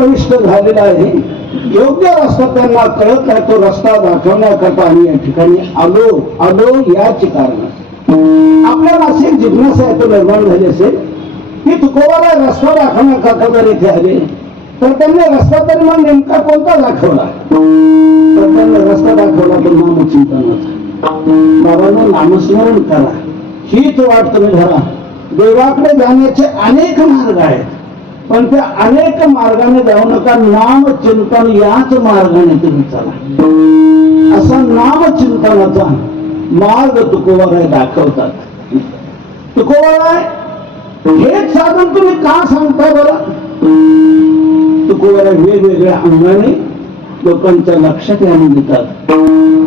प्रविष्ट झालेला आहे. योग्य रस्ता त्यांना कळत नाही, तो रस्ता दाखवण्याकरता आम्ही या ठिकाणी आलो याच कारण आपल्याला अशी जिज्ञासा आहे तो निर्माण झाली असेल की तुकोबाला रस्ता दाखवण्याकरता जर इथे आले तर त्यांनी रस्ता तरी मग नेमका कोणता दाखवला, तर त्यांनी रस्ता दाखवला तो नामचिंतनाचा. बाबांना नामस्मरण करा, हीच वाट तुम्ही धरा. देवाकडे जाण्याचे अनेक मार्ग आहेत, पण त्या अनेक मार्गाने जाऊ नका, नामचिंतन याच मार्गाने तुम्ही चला. असा नामचिंतनाचा मार्ग तुकोबाराय दाखवतात. तुकोबाराय हेच साधन तुम्ही का सांगता बरं? तुकोबाराय वेगवेगळ्या अंगाने लोकांच्या लक्षात आणून देतात.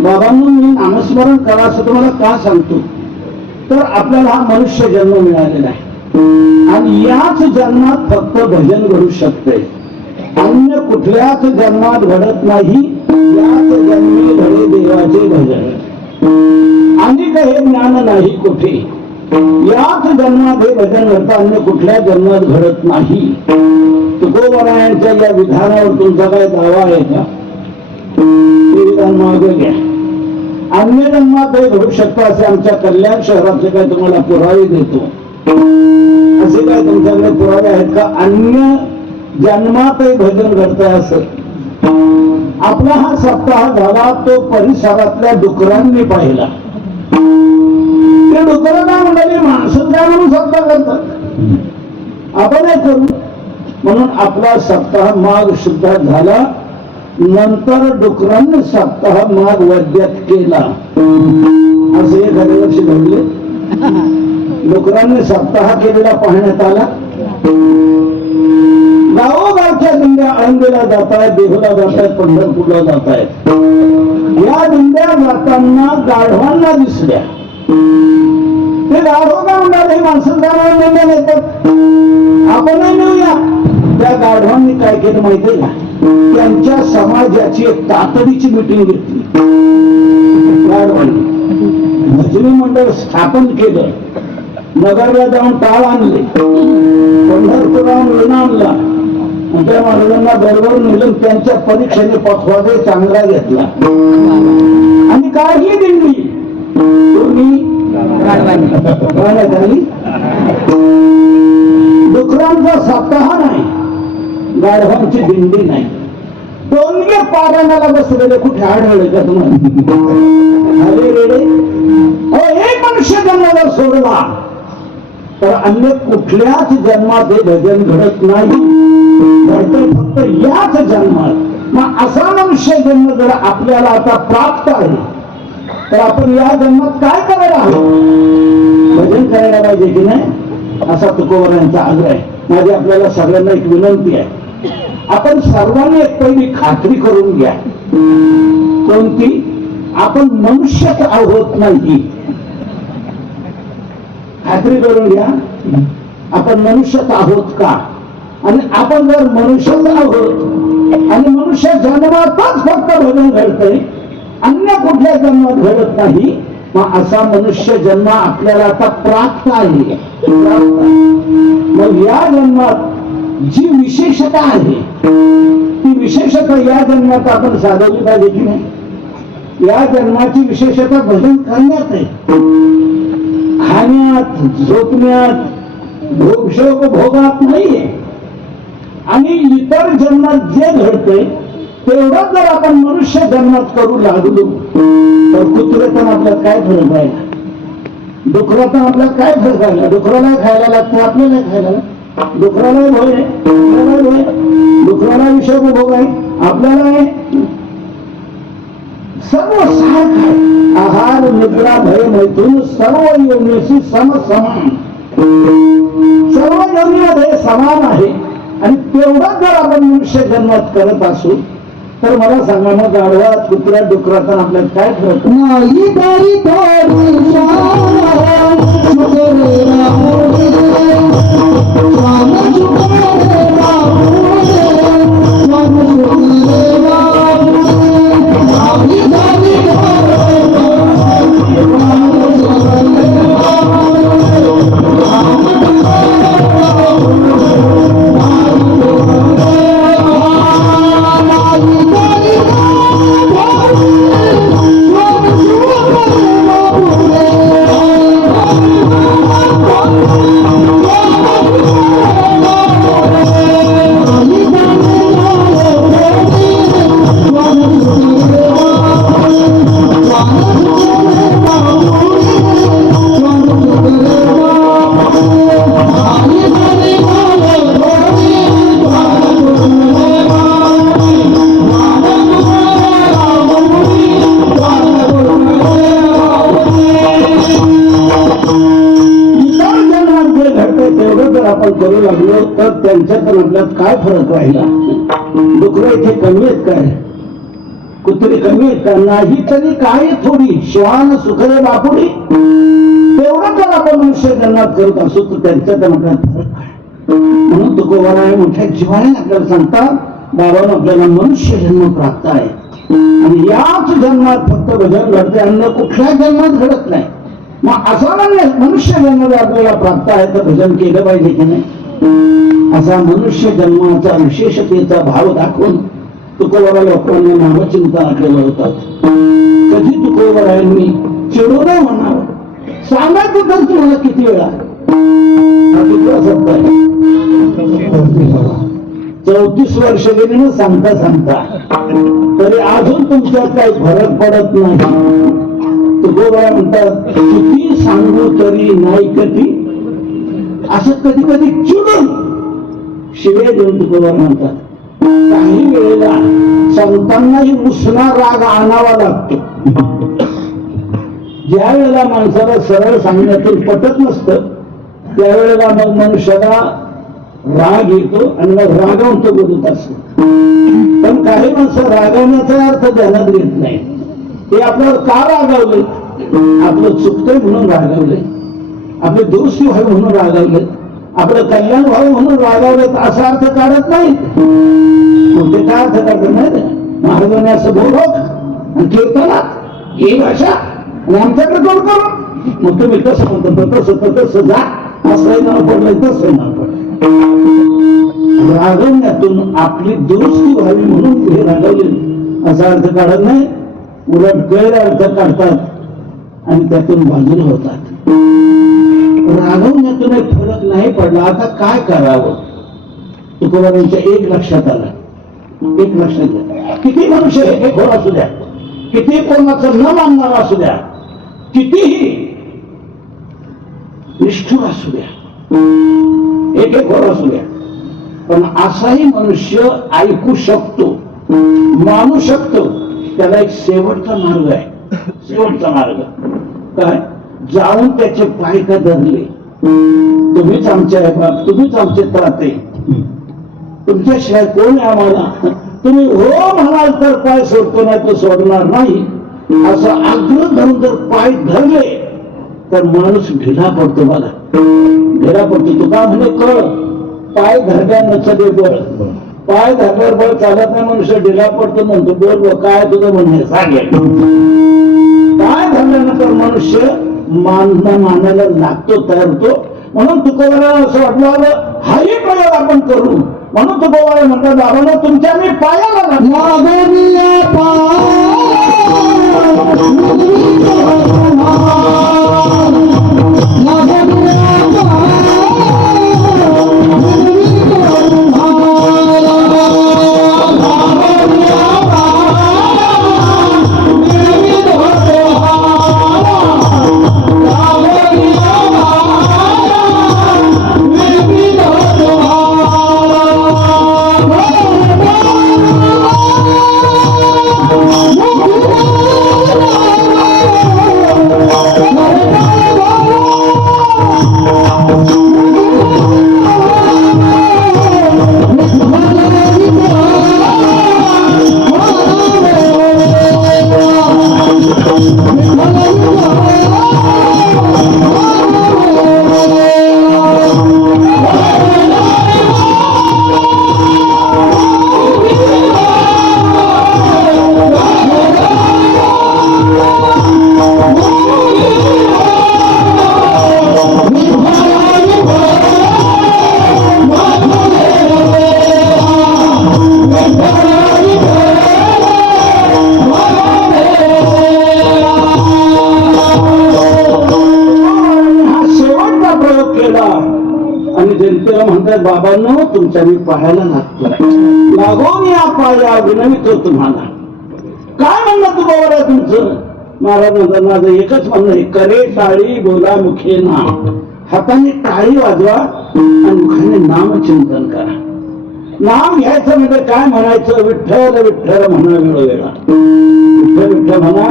बाबांनो, मी नामस्मरण करा असं तुम्हाला का सांगतो, तर आपल्याला हा मनुष्य जन्म मिळालेला आहे आणि याच जन्मात फक्त भजन घडू शकते, अन्य कुठल्याच जन्मात घडत नाही. याच जन्मी घडे देवाचे भजन, आणि हे ज्ञान नाही कुठे. याच जन्मात हे भजन घडतं, अन्य कुठल्या जन्मात घडत नाही. तुकोबारायांच्या या विधानावर तुमचा काय दावा आहे का? ते विधान मागे घ्या. अन्य जन्मात हे घडू शकतं असे आमच्या कल्याण शहराचे काय तुम्हाला पुरावे देतो. असे काय तुमच्याकडे पुरावे आहेत का अन्य जन्मातही भजन घडतंय असं? आपला हा सप्ताह झाला तो परिसरातल्या डुकरांनी पाहिला. ते डुकर काय म्हणाले, माणसं काय म्हणून सप्ताह करतात, आपण हे करू म्हणून आपला सप्ताह माघ शुद्ध झाला. नंतर डुकरांनी सप्ताह माघ वद्यात केला. असे एखाद्या वर्षी घडले. डुकरांनी सप्ताह केलेला पाहण्यात आला. गावोगावच्या दिंड्या आळंदीला जात आहेत, देहूला जात आहेत, पंढरपूरला जात आहेत. या दिंड्या जाताना गाढवांना दिसल्या. ते गाढव का म्हणाले, माणसं त्यामुळे दिंड्या नेतात, आपणही नेऊया. त्या गाढवांनी काय केलं माहितीये का? त्यांच्या समाजाची एक तातडीची मिटिंग घेतली. गाढवांनी भजनी मंडळ स्थापन केलं. नगरला जाऊन टाळ आणले, पंढरपुराहून विणा आणला, त्या महाराजांना बरोबर नेलं. त्यांच्या परीक्षेने पखवाजे चांगला घेतला आणि काही दिंडी डुकरांचा सप्ताह नाही, गाढवांची दिंडी नाही. टोनगे पारायणाला बसलेले कुठे आढळले का तुम्हाला? अरे रेडे हो, एक मनुष्य जन्म जर सोडला तर अन्य कुठल्याच जन्मात हे भजन घडत नाही, घडते फक्त याच जन्मात. मग असा मनुष्य जन्म जर आपल्याला आता प्राप्त आहे तर आपण या जन्मात काय करायला हवं? भजन करायला पाहिजे की नाही, असा तुकोबारायांचा आग्रह आहे. माझी आपल्याला सगळ्यांना एक विनंती आहे, आपण सर्वांनी एक पहिली खात्री करून घ्या. कोणती? आपण मनुष्यच आहोत नाही. खात्री करून घ्या, आपण मनुष्यच आहोत का? आणि आपण जर मनुष्यच आहोत आणि मनुष्य जन्मातच फक्त भजन घडतंय, अन्य कुठल्या जन्मात घडत नाही, मग असा मनुष्य जन्म आपल्याला आता प्राप्त आहे. मग या जन्मात जी विशेषता आहे ती विशेषता या जन्मात आपण साधवली पाहिजे की नाही? या जन्माची विशेषता भजन करण्यात आहे, खाण्यात, झोपण्यात, भोगशोक भोगात नाहीये. आणि इतर जन्मात जे घडतंय तेवढं जर आपण मनुष्य जन्मात करू लागलो तर कुत्र्यातून आपल्याला काय फरक राहिला? डुकरातून आपल्याला काय फरक राहिला? डुकराला खायला लागतं, आपल्याला खायला लागतं. डुकराला भोग आहे, डुकराला विषय भोग आहे, आपल्याला आहे. सर्व सारखं आहार, निद्रा, भय, मैथून सर्व योनीशी समान, सर्व योनीमध्ये समान आहे. आणि तेवढं जर आपण मनुष्य जन्मात करत असू तर मला सांगा ना, गाढवात, कुत्र्यात, डुकरात आपल्याला काय फरक नाही? करू लागलो तर त्यांच्यात आपल्यात काय फरक राहिला? डुकरं इथे कमी आहेत काय? कुत्री कमी आहेत का? नाही तरी काय थोडी श्वान सुखरे बापुडी तेवढं जर आपण मनुष्य जन्मात करत असो तर त्यांच्यात आपल्यात फरक काय? म्हणून तुकोबाराय मोठ्या जिव्हाळ्याने आपल्याला सांगतात, बाबांनो आपल्याला मनुष्य जन्म प्राप्त आहे आणि याच जन्मात फक्त भजन घडते, अन्य कुठल्या जन्मात घडत नाही. मग असा मनुष्य जन्म जर आपल्याला प्राप्त आहे तर भजन केलं पाहिजे की नाही? असा मनुष्य जन्माचा विशेषतेचा भाव दाखवून तुकोबारा लोकांना नामचिंतनाकडे वळवतात. कधी तुकोबारायांनी चिडू नये म्हणावं, सांगायचं तर तुम्हाला किती वेळा? 34 वर्ष गेली ना सांगता सांगता, तरी अजून तुमच्यात काही फरक पडत नाही. तुकोबारा म्हणतात, किती सांगू तरी नाही कधी, असं कधी कधी चिडून शिवे देऊन तुकोबारा म्हणतात. काही वेळेला संतांनाही उसना राग आणावा लागतो. ज्या वेळेला माणसाला सरळ सांगण्यातून पटत नसतं त्यावेळेला मग मनुष्याला राग येतो आणि मग रागावून तो बोलत असतो. पण काही माणसं रागवण्याचा अर्थ ध्यानात घेत नाही. ते आपल्याला का रागावले? आपलं चुकतंय म्हणून रागावले, आपली दुरुस्ती व्हावी म्हणून रागावले, आपलं कल्याण व्हावं म्हणून रागावले, असा अर्थ काढत नाही. कुठे काय अर्थ काढत नाही. महाराजांनी असं बोलत आणि कीर्तनात ही भाषा आणि आमच्याकडे तोड करू, मग तुम्ही कसं म्हणतो तसं जा, असंही नाव पडलंय तसंही नाव पडलं. रागवण्यातून आपली दुरुस्ती व्हावी म्हणून हे रागवले असा अर्थ काढत नाही, उलट गैर अर्थ काढतात आणि त्यातून बाजूला होतात. रागवण्यातून फरक नाही पडला, आता काय करावं? तुकोबारांच्या एक लक्षात आलं. एक लक्षात घ्या, किती मनुष्य एक घोर असू द्या, किती कोणाचं न मानणारा असू द्या, कितीही निष्ठुर असू द्या, एक घोर असू द्या, पण असाही मनुष्य ऐकू शकतो, मानू शकतो. त्याला एक शेवटचा मार्ग आहे. शेवटचा मार्ग काय? जाऊन त्याचे पाय का धरले, तुम्हीच आमचे आहे बाप, तुम्हीच आमचे त्राते, तुमच्याशिवाय कोण आहे आम्हाला? तुम्ही हो म्हणाल तर पाय सोडतो, नाही तो सोडणार नाही. असं आग्रह धरून जर पाय धरले तर माणूस ढिला पडतो. बघा, ढिला पडतो. तुका म्हणे कळ, पाय धरल्यानं सगळे बळ, पाय धरल्यावर बळ चालत नाही, मनुष्य ढिला पडतो. म्हणतो बोल काय तुझं म्हणणे सांगेल. पाय धरल्यानंतर मनुष्य मानायला लागतो, तयार होतो. म्हणून तुकोबाराला असं वाटलं हाही प्रयोग आपण करू. म्हणून तुकोबारा म्हणतात, बाबांनो तुमच्या मी पायाला बाबांनो तुमच्या मी पाहायला लागतो, लागून या पाया विनमितो तुम्हाला. काय म्हणणं तुकोबारा तुमचं? महाराज म्हणतात, माझं एकच म्हणणं आहे, करे टाळी बोला मुखे नाम. हाताने टाळी वाजवा आणि मुखाने नाम चिंतन करा. नाम घ्यायचं म्हणजे काय म्हणायचं? विठ्ठल विठ्ठल म्हणा, वेळोवेळा विठ्ठल विठ्ठल म्हणा,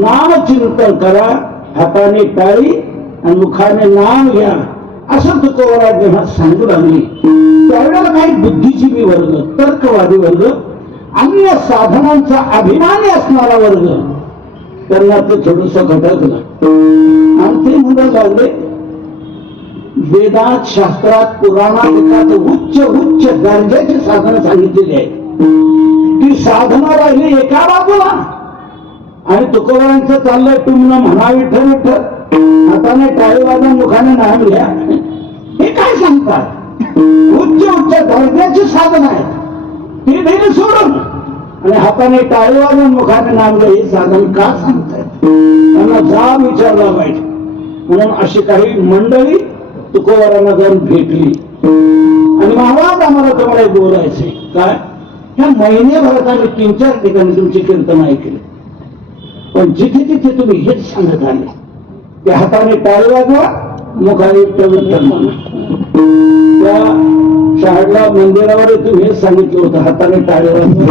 नाम चिंतन करा. हाताने टाळी आणि मुखाने नाम घ्या. असं तुकोबराय जेव्हा सांगू लागली त्यावेळेला काही बुद्धिजीवी वर्ग, तर्कवादी वर्ग, अन्य साधनांचा अभिमानी असणारा वर्ग त्यांना ते थोडस खटकलं आणि ते म्हणू लागले वेदात, शास्त्रात, पुराणात एखाद उच्च उच्च दर्जाची साधनं सांगितलेली आहेत. ती साधना राहिली एका बाजूला आणि तुकोबरांचं चाललंय टुमणं म्हणा विठ्ठल विठ्ठल, हाताने टाळी वाजून मुखाने नाम घ्या. हे काय सांगतात? उच्च उच्च दर्जाची साधन आहेत ती दिली सोडून आणि हाताने टाळी वाजून मुखाने नाम घ्या हे साधन का सांगतायत? त्यांना जाब विचारला पाहिजे. म्हणून अशी काही मंडळी तुकोबरांना जाऊन भेटली आणि महाराज आम्हाला तुम्हाला बोलायचे काय, ह्या महिन्याभरात आम्ही 3-4 ठिकाणी तुमची कीर्तन ऐकले, पण जिथे तिथे तुम्ही हेच सांगत आले की हाताने टाळी वाजवा, मुखाने विठ्ठल म्हणा. त्या शाळेला मंदिरावर तुम्ही हेच सांगितलं होतं हाताने टाळी वाजवा.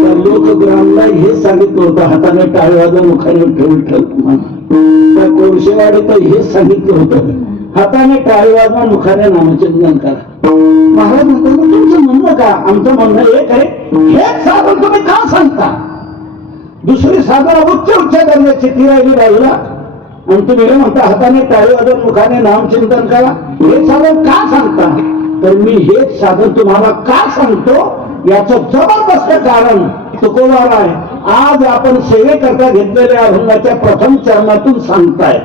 त्या लोकग्रामला हेच सांगितलं होतं हाताने टाळी वाजवा, मुखाने विठ्ठल म्हणा. त्या कोळशेवाडीत हेच सांगितलं होतं हाताने टाळी वाजवा, मुखाने नामचिंतन करा. महाराज म्हणतात तुमचं म्हणणं का? आमचं म्हणणं एक आहे, हेच साधन तुम्ही का सांगता? दुसरी साधन उच्च उच्च दर्जाची ती राहिली बाजूला आणि तुम्ही हे म्हणता हाताने टाळी वाजवून मुखाने नामचिंतन करा. हे साधन का सांगता? तर मी हेच साधन तुम्हाला का सांगतो याचं जबरदस्त कारण तुकोबार आहे. आज आपण सेवेकरता घेतलेल्या अभंगाच्या प्रथम चरणातून सांगताय.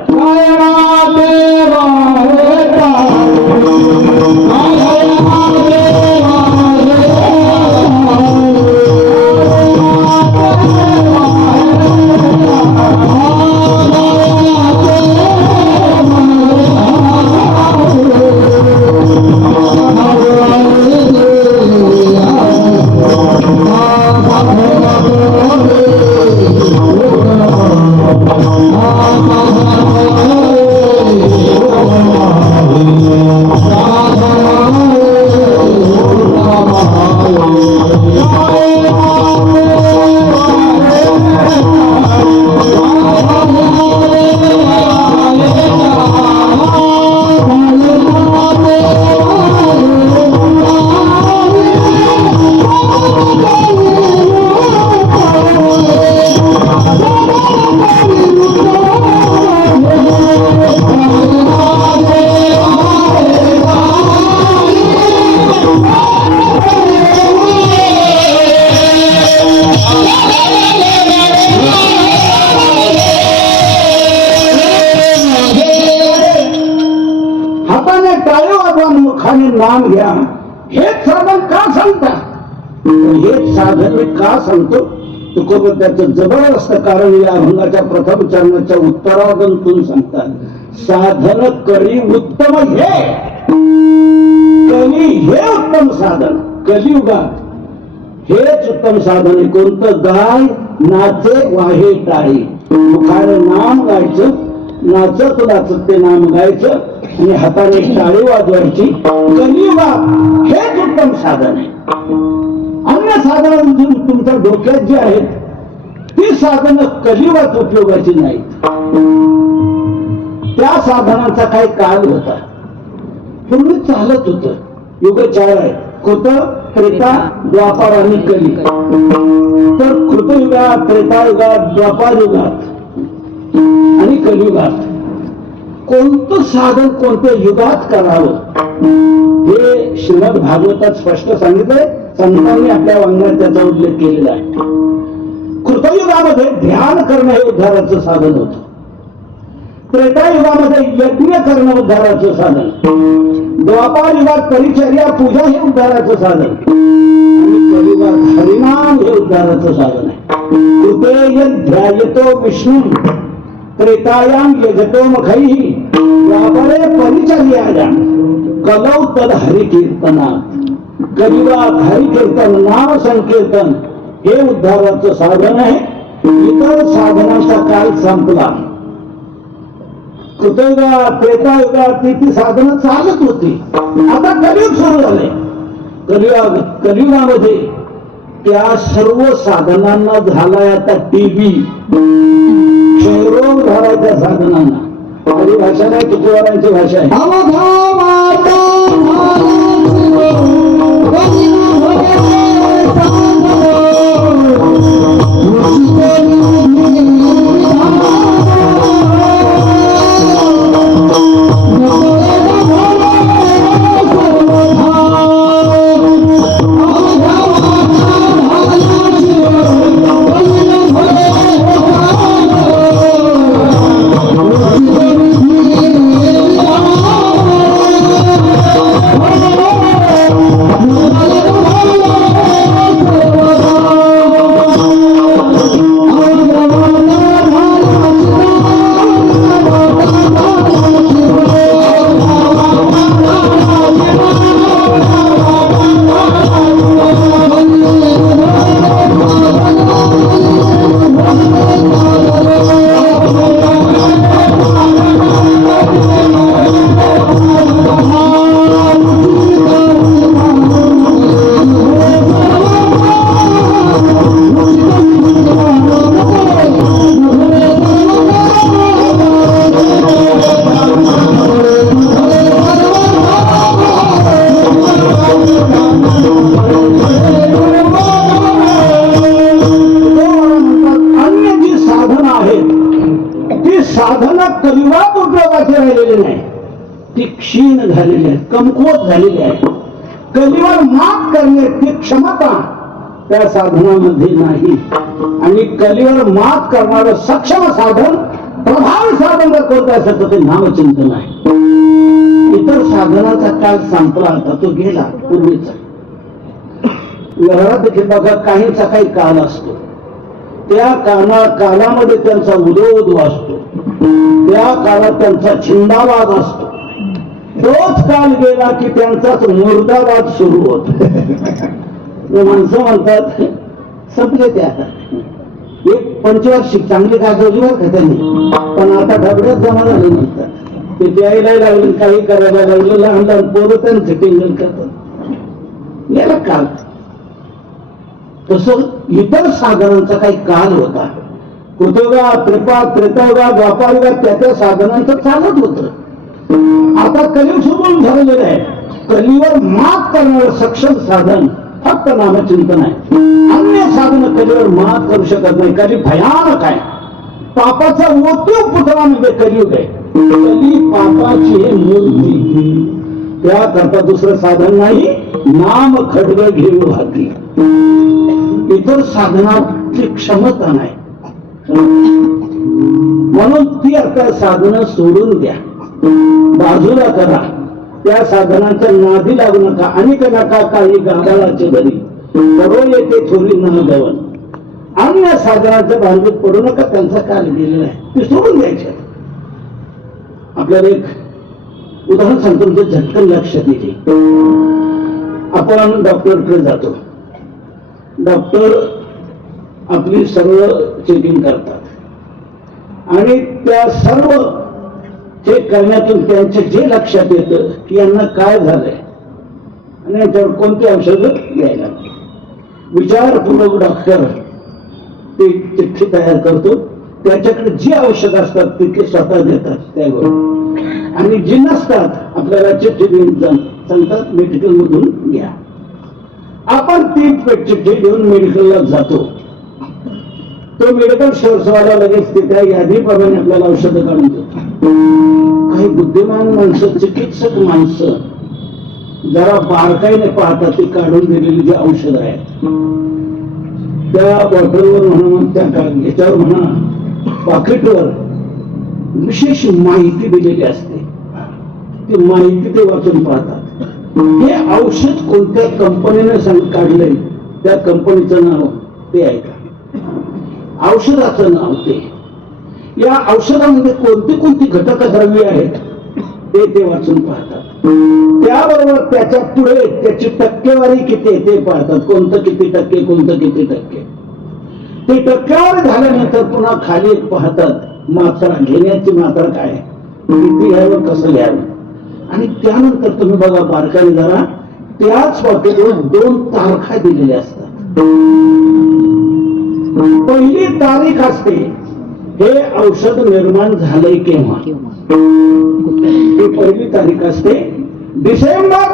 नाम घ्या हेच साधन का सांगता? हेच साधन मी का सांगतो? तुकोबा त्याचं जबरदस्त कारण या अभंगाच्या प्रथम चरणाच्या उत्तरार्धातून सांगतात. साधन करी उत्तम हे कली, हे उत्तम साधन कलियुगात हेच उत्तम साधन आहे. कोणतं? गाय नाचे वाहे टाळी, मुखाने नाम गायचं, नाचत नाचत ते नाम गायचं आणि हाताने टाळी वाजवायची. कलियुगात हेच उत्तम साधन आहे. अन्य साधन तुमच्या डोक्यात जी आहेत ती साधनं कलियुगात उपयोगाची नाहीत. त्या साधनांचा काही काल होता, पूर्वी चालत होत. युग 4 आहे, कृत, त्रेता, द्वापार आणि कली. तर कृतयुगात, त्रेतायुगात, द्वापार युगात आणि कलियुगात कोणतं साधन कोणत्या युगात करावं हे श्रीमद भागवतात स्पष्ट सांगितलंय. संतांनी आपल्या वाङ्मयात त्याचा उल्लेख केलेला आहे. कृतयुगामध्ये ध्यान करणं हे उद्धाराचं साधन होतं. त्रेतायुगामध्ये यज्ञ करणं उद्धाराचं साधन. द्वापार युगात परिचर्या, पूजा हे उद्धाराचं साधन. आणि कलियुगात हरिनाम हे उद्धाराचं साधन आहे. कृते ध्यायतो विष्णू, त्रेतायाम यजतो मखैः, द्वापरे परिचर्यायां कलौ तद हरिकीर्तनात्. कलियुगात हरिकीर्तन, नाम संकीर्तन हे उद्धाराचं साधन आहे. इतर साधनांचा काल संपला. कृतयुगात, त्रेतायुगात ती साधनं चालत होती. आता कलियुग सुरू झाले. कलियुगामध्ये त्या सर्व साधनांना झालाय आता टीबी, क्षयरोग झालाय त्या साधनांना. माझी भाषा नाही, तुकोबारांची भाषा आहे. साधना कलिवात उपयोगाची राहिलेली नाही, ती क्षीण झालेली आहे, कमकुवत झालेली आहे. कलिवर मात करण्याची क्षमता त्या साधनामध्ये नाही. आणि कलिवर मात करणारं सक्षम साधन, प्रभावी साधन जर करत असेल तर ते नामचिंतन आहे. इतर साधनाचा काळ संपला, आता तो गेला पूर्वीचा. व्यवहारात देखील बघा, काहींचा काही काल असतो, त्या कालामध्ये त्यांचा उदोद वाजतो, त्या काळात त्यांचा छिंदावाद असतो. तोच काल गेला की त्यांचाच मुर्दावाद सुरू होतो. माणसं म्हणतात संपले ते आता. एक पंचवार्षिक चांगली गाजवली बरं का त्यांनी, पण आता ढबड्यात जमा झाले म्हणतात. ते प्यायला लागले, काही करायला लागले, लहान लहान पोरं त्यांचे टिंगल करतात. याला काल. तसं इतर साधनांचा काही काल होता. कृतयुगा, त्रेता, द्वापारयुगात त्या साधनांचं चालत होतं. आता कलियुग सुरू झालेलं आहे. कलीवर मात करणारं सक्षम साधन फक्त नामचिंतन आहे. अन्य साधन कलीवर मात करू शकत नाही. कली भयानक आहे. पापाचा मोतीव पुतळा म्हणजे कलियुग आहे. कली पापाची मूर्ती. त्याकरता दुसरं साधन नाही, नाम खड्ग घेऊ हाती. इतर साधनाची क्षमता नाही, म्हणून ती आता साधनं सोडून द्या, बाजूला करा. त्या साधनांच्या नादी लागू नका. अनेक नका काही गांधाळाचे घरी करो येते थोडी न गवन. अन्य साधनाच्या भांडीत पडू नका, त्यांचा काल गेलेला आहे, ते सोडून द्यायचे. आपल्याला एक उदाहरण सांगतो, म्हणजे झटकन लक्षात येते. आपण डॉक्टरकडे जातो, डॉक्टर आपली सर्व चेकिंग करतात आणि त्या सर्व चेक करण्यातून त्यांचे जे लक्षात येतं की यांना काय झालंय आणि याच्यावर कोणते औषधं घ्यायला. विचारपूर्वक डॉक्टर ते चिठ्ठी तयार करतो. त्याच्याकडे जी औषध असतात तिथे स्वतः देतात त्यावर, आणि जी नसतात आपल्याला चिठ्ठी देऊन सांगतात मेडिकल मधून घ्या. आपण ती चिठ्ठी घेऊन मेडिकलला जातो. तो मेडिकल स्टोर्सवाला लगेच त्या यादीप्रमाणे आपल्याला औषधं काढून देतो. काही बुद्धिमान माणसं, चिकित्सक माणसं जरा बारकाईने पाहतात ती काढून दिलेली जी औषधं आहेत त्या बॉटलवर म्हणा, त्या याच्यावर म्हणा, पाकिटवर विशेष माहिती दिलेली असते. ती माहिती ते वाचून पाहतात. हे औषध कोणत्या कंपनीने काढलंय, त्या कंपनीचं नाव ते ऐका, औषधाचं नाव ते, या औषधामध्ये कोणती कोणती घटक द्रव्ये आहेत ते वाचून पाहतात. त्याबरोबर त्याच्या पुढे त्याची टक्केवारी किती आहे ते पाहतात. कोणतं किती टक्के, कोणतं किती टक्के. ते टक्केवारी झाल्यानंतर पुन्हा खाली पाहतात मात्रा, घेण्याची मात्रा काय, किती घ्यावं, कसं घ्यावं. आणि त्यानंतर तुम्ही बघा बारकाईने जरा, त्याच पाकिटवर 2 तारखा दिलेल्या असतात. पहिली तारीख असते हे औषध निर्माण झालंय केव्हा? ही पहिली तारीख असते डिसेंबर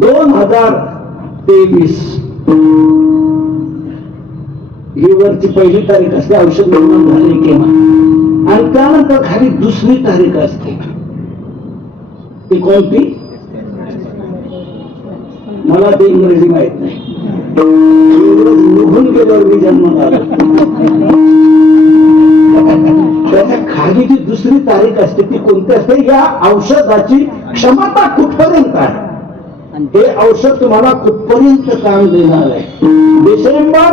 2023. ही वरची पहिली तारीख असते औषध निर्माण झाले केव्हा. आणि त्यानंतर खाली दुसरी तारीख असते. ती कोणती? मला ते इंग्रजी माहित नाही. निघून गेल्यावर मी जन्माला आलो. त्याच्या खाली जी दुसरी तारीख असते ती कोणती असते? या औषधाची क्षमता कुठपर्यंत आहे, हे औषध तुम्हाला कुठपर्यंत काम देणार आहे. डिसेंबर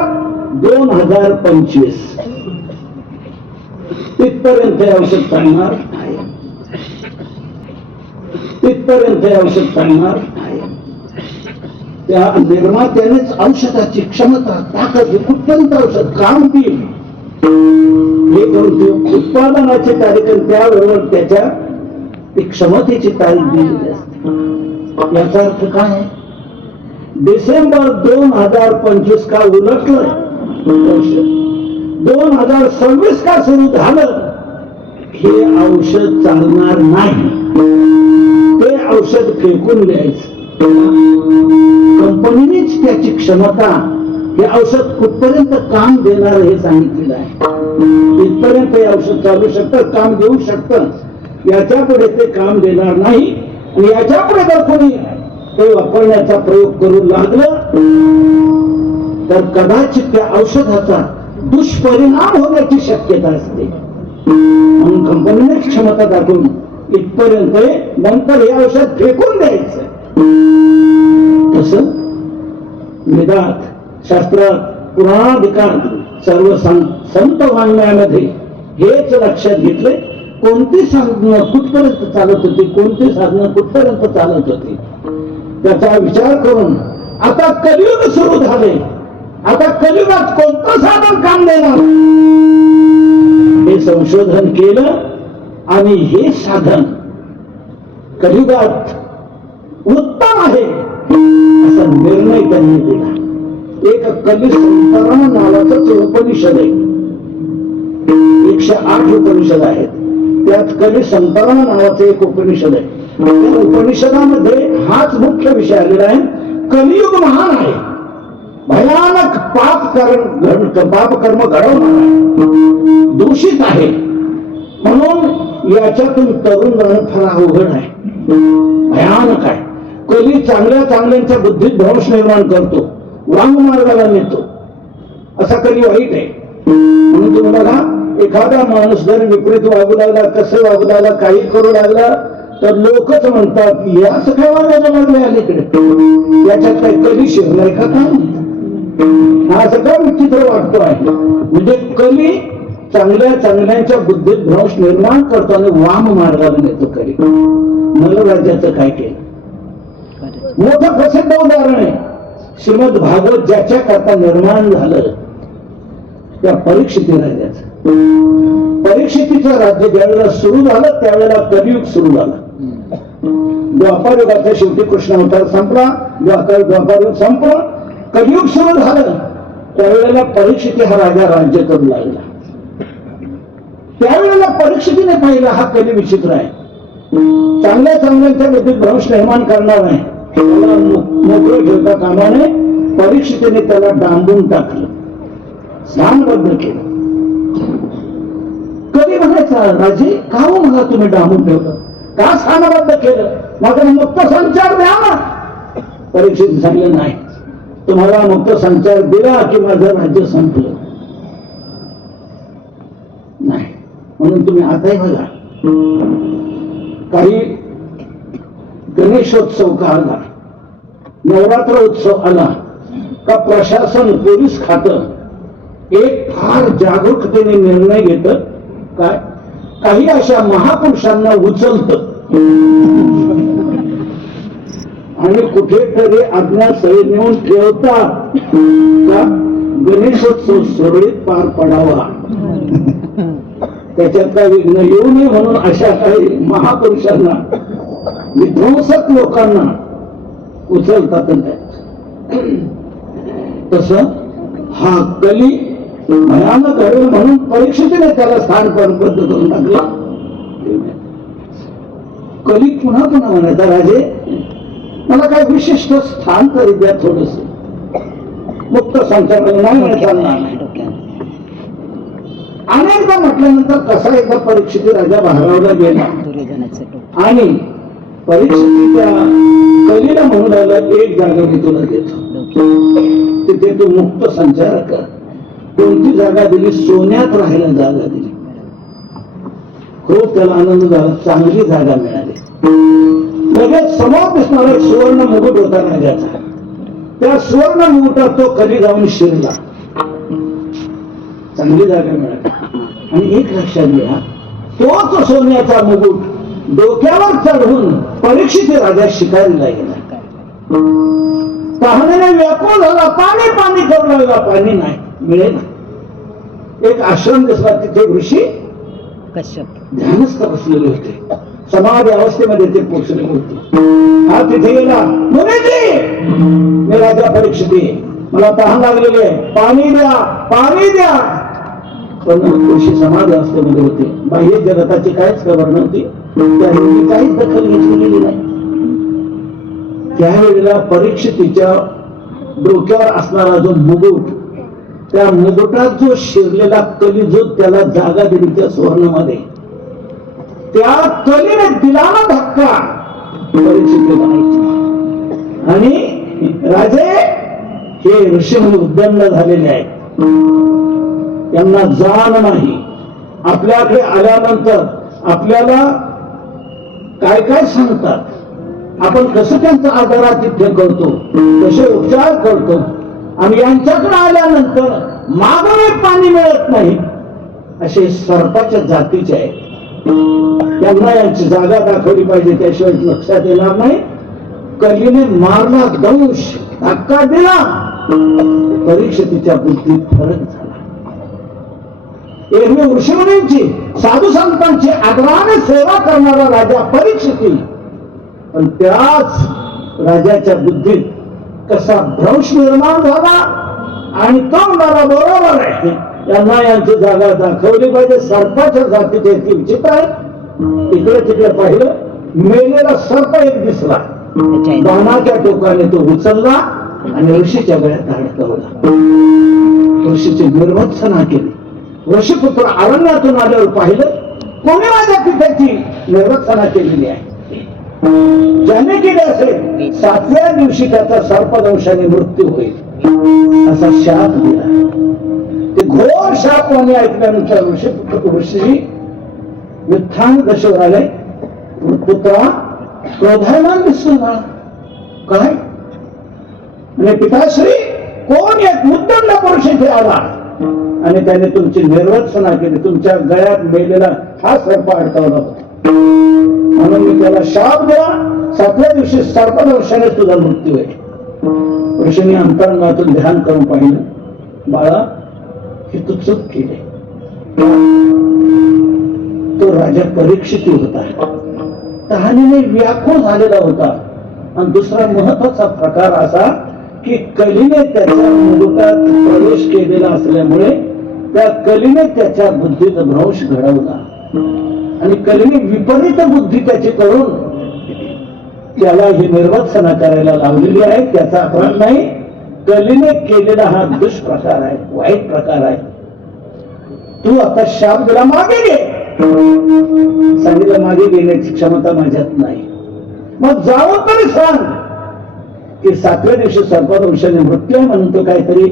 2025 तिथपर्यंत हे औषध चालणार आहे. तिथपर्यंत हे औषध चालणार आहे. त्या निर्मात्यानेच औषधाची क्षमता ताकद कुठपर्यंत औषध काम देईल हे करून उत्पादनाची तारीख आणि त्याबरोबर त्याच्या क्षमतेची तारीख दिलेली असते. याचा अर्थ काय आहे? डिसेंबर 2025 का उलटलं, 2026 का सुरू झालं, हे औषध चालणार नाही. ते औषध फेकून द्यायचं. कंपनीनेच त्याची क्षमता, हे औषध कुठपर्यंत काम देणार हे सांगितलेलं आहे. इथपर्यंत हे औषध चालू शकतं, काम देऊ शकतं. याच्या पुढे ते काम देणार नाही. आणि याच्या पुढे जर कोणी ते वापरण्याचा प्रयोग करू लागलं तर कदाचित त्या औषधाचा दुष्परिणाम होण्याची शक्यता असते. म्हणून कंपनीने क्षमता दाखवून इथपर्यंत, नंतर हे औषध फेकून द्यायचं. तसं वेदात, शास्त्रात, पुराणाधिकार सर्व संत वाङ्मयामध्ये हेच लक्षात घेतले. कोणती साधनं कुठपर्यंत चालत होती, कोणती साधनं कुठपर्यंत चालत होती, त्याचा विचार करून आता कलियुग सुरू झाले. आता कलियुगात कोणतं साधन काम देणार हे संशोधन केलं आणि हे साधन कलियुगात उत्तम आहे असा निर्णय त्यांनी दिला. एक कलिसंतरण नावाचं उपनिषद आहे. 108 उपनिषद आहेत. त्यात कलिसंतरण नावाचं एक उपनिषद आहे. त्या उपनिषदामध्ये हाच मुख्य विषय आलेला आहे. कलियुग महान आहे, भयानक पाप कर्म घडवणार आहे, दूषित आहे. म्हणून याच्यातून तरुण राहणं फार अवघड आहे, भयानक आहे. कली चांगल्या चांगल्यांच्या बुद्धीत भ्रंश निर्माण करतो, वांग मार्गाला नेतो. असा कली वाईट आहे. म्हणून तुम्ही बघा, एखादा माणूस जर विपरीत वागू लागला, कसं वागू लागला, काही करू लागला तर लोकच म्हणतात की असं काय वागायला लागले अलीकडे, याच्यात काही कली शिरलाय का काय, हा सगळा विचित्र वाटतो आहे. म्हणजे कली चांगल्या चांगल्यांच्या बुद्धीत भ्रंश निर्माण करतो आणि वाम मार्गाला नेतो. कली नलराज्याचं काय केलं मोठं प्रसिद्ध उदाहरण आहे. श्रीमद भागवत ज्याच्या करता निर्माण झालं त्या परीक्षिती राजाचं. परीक्षितीचं राज्य ज्यावेळेला सुरू झालं त्यावेळेला कलियुग सुरू झालं. द्वापार युगाच्या शेवटी कृष्ण अवतार संपला, द्वापार युग संपलं, कलियुग सुरू झालं. त्यावेळेला परीक्षिती हा राजा राज्य करू लागला. त्यावेळेला परीक्षितीने पाहिला हा कली विचित्र आहे, चांगल्या चांगल्यांच्या बुद्धीत भ्रंश निर्माण करणार आहे, त्याला मोकळं ठेवता कामाने परीक्षितीने त्याला डांबून टाकलं, स्थानबद्ध केलं. कधी म्हणायचा, राजे का हो मला तुम्ही डांबून ठेवलं, का स्थानबद्ध केलं, माझा मुक्त संचार द्या ना. परीक्षित सांगितलं नाही, तुम्हाला मुक्त संचार दिला की माझं राज्य संपलं नाही. म्हणून तुम्ही आताही बघा, काही गणेशोत्सव का आला, नवरात्र उत्सव आला का प्रशासन, पोलीस खातं एक फार जागरूकतेने निर्णय घेत. काय काही अशा महापुरुषांना उचलत आणि कुठेतरी आज्ञासहित नेऊन ठेवतात का गणेशोत्सव सुरळीत पार पडावा, त्याच्यात काय विघ्न येऊ नये म्हणून अशा काही महापुरुषांना, विध्वंसक लोकांना उचलतात. तस हा कली भयानक घडेल म्हणून परीक्षेने त्याला स्थान परबद्ध करून टाकलं. कली पुन्हा पुन्हा म्हणायचा, राजे मला काय विशिष्ट स्थान तरी द्या, थोडस मुक्त संचार नाही चालणार. अनेकदा म्हटल्यानंतर कसा एकदा परीक्षित राजा भारावला गेला आणि परीक्षितीच्या कलीला म्हणून राहिला, एक जागा मी तुला देतो, तिथे तू मुक्त संचार कर. कोणती जागा दिली? सोन्यात राहायला जागा दिली. खूप त्याला आनंद झाला, चांगली जागा मिळाली. लगेच समोर दिसणारा एक सुवर्ण मुकुट होता राजाचा, त्या सुवर्ण मुकुटात तो कली जाऊन शिरला. चांगली जागा मिळाली. आणि एक लक्षात घ्या, तोच सोन्याचा मुकुट डोक्यावर चढवून परीक्षित राजा शिकारीला गेला. तहानेने व्याकुळ झाला, पाणी पाणी करू लागला, पाणी नाही मिळेल. एक आश्रम दिसला, तिथे ऋषी कश्यप ध्यानस्थ बसलेले होते, समाधी अवस्थेमध्ये ते पोचले होते. हा तिथे गेला, मुनीजी मी राजा परीक्षित, मला तहान लागलेली आहे, पाणी द्या पाणी द्या. पण ऋषी समाधी अवस्थेमध्ये होते, बाह्य जगताची काहीच खबर नव्हती, त्यांनी काहीच दखल घेतली गेली नाही. त्यावेळेला परीक्षितीच्या डोक्यावर असणारा जो मुकुट, त्या मुकुटात जो शिरलेला कली, जो त्याला जागा दिली त्या सुवर्णामध्ये, त्या कलीने दिला ना धक्का परीक्षित आणि राजे हे ऋषी उद्दंड झालेले आहेत, त्यांना जाण नाही. आपल्याकडे आल्यानंतर आपल्याला काय काय सांगतात, आपण कसं त्यांचा आदरातिथ्य करतो, कसे उपचार करतो, आणि यांच्याकडे आल्यानंतर मागणे पाणी मिळत नाही, असे सर्पाच्या जातीचे आहेत. त्यांना यांची जागा दाखवली पाहिजे, त्याशिवाय लक्षात येणार नाही. कलीने मारला दंश, धक्का दिला, परीक्षितीच्या बुद्धीत फरक झाला. एरवी ऋषीमुनींची, साधू संतांची आदराने सेवा करणारा राजा परीक्षिती, पण त्याच राजाच्या बुद्धीत कसा भ्रंश निर्माण झाला. आणि तो मला बरोबर आहे, यांना यांची जागा दाखवली पाहिजे. सर्पाच्या जातीचे ती विचित्र आहे. इकडे तिकडे पाहिलं, मेलेला सर्प एक दिसला, बाणाच्या टोकाने तो उचलला आणि ऋषीच्या गळ्यात अडकवला. ऋषीची निर्वत्सना केली. ऋषीपुत्र अरण्यातून आल्यावर पाहिलं, कोणी माझ्या पित्याची निर्वत्सना केलेली आहे. ज्याने केले असेल, 7व्या दिवशी त्याचा सर्पदंशाने मृत्यू होईल असा शाप दिला. ते घोर शाप आणि ऐकल्यानंतर ऋषी मिथ्यान दशेवर आले. पुत्रा क्रोधायमान दिसतो ना, काय म्हणजे पिताश्री, कोण एक मुद्दंड पुरुष इथे आला आणि त्याने तुमची निर्वत्सना केली, तुमच्या गळ्यात मेलेला हा सर्प अडकवला होता, म्हणून मी त्याला शाप दिला. 7व्या दिवशी सर्पदंशाने तुझा मृत्यू आहे. ऋषीने अंतरंगातून ध्यान करून पाहिलं, बाळा ही तू चूक केली. तो राजा परीक्षित होता, तहानेने व्याकुळ झालेला होता. आणि दुसरा महत्वाचा प्रकार असा की कलीने त्याच्या मुकुटात प्रवेश केलेला असल्यामुळे त्या कलीने त्याच्या बुद्धीत भ्रंश घडवला. आणि कलीने विपरीत बुद्धी त्याची करून त्याला ही निर्वत्सना करायला लावलेली आहे. त्याचा अपराध नाही, कलीने केलेला हा दुष्प्रकार आहे, वाईट प्रकार आहे. तू आता शाप दिला, मागे घे. सांगितलं मागे घेण्याची क्षमता माझ्यात नाही. मग जाऊन तरी सांग की 7व्या दिवशी सर्पदंशाने मृत्यू आहे, म्हणून तो काहीतरी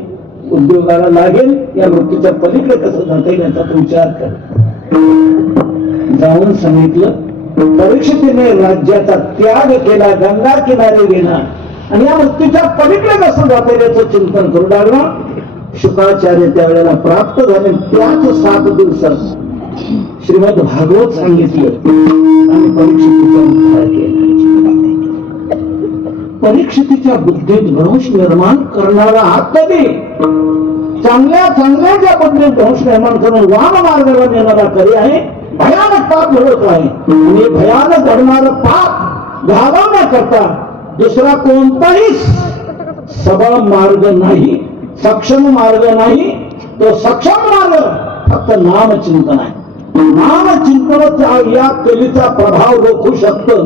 उद्योगाला लागेल. या मृत्यूच्या पलीकडे कसं जाता येईल याचा तो विचार कर. जाऊन सांगितलं. परीक्षितीने राज्याचा त्याग केला, गंगा किनारे गेला आणि या मृत्यूच्या पलीकडे कसं जाता येईल याचं चिंतन करू लागला. शुकाचार्य त्यावेळेला प्राप्त झाले. त्याच 7 दिवसात श्रीमद भागवत सांगितलं आणि परीक्षितीचा उद्धार केला. परीक्षितीच्या बुद्धीत भ्रंश निर्माण करणारा हा कधी चांगल्या चांगल्याच्या बुद्धीत भ्रंश निर्माण करून वाम मार्गाला नेणारा कधी आहे. भयानक पाप घडवत आहे आणि भयानक घडणारं पाप घालवण्याकरता दुसरा कोणताही सबळ मार्ग नाही, सक्षम मार्ग नाही. तो सक्षम मार्ग फक्त नामचिंतन आहे. नामचिंतनच या कलीचा प्रभाव रोखू शकतं,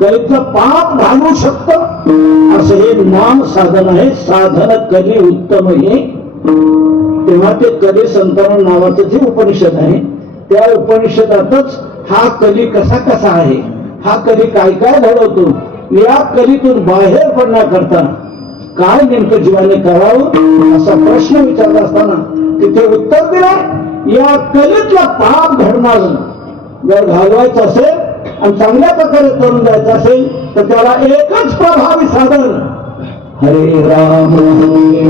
कलीचं पाप घालू शकतं असं हे नाम साधन आहे. साधन कली उत्तम हे. तेव्हा ते कली संतरण नावाचं जे उपनिषद आहे त्या उपनिषदातच हा कली कसा कसा आहे, हा कली काय काय घडवतो, या कलीतून बाहेर पडण्याकरता काय नेमकं जीवाने करावं असा प्रश्न विचारला असताना तिथे उत्तर दिलं, या कलीतला पाप घडणार जर घालवायचं असेल आणि चांगल्या प्रकारे करून द्यायचं असेल तर त्याला एकच प्रभावी साधन हरे राम हरे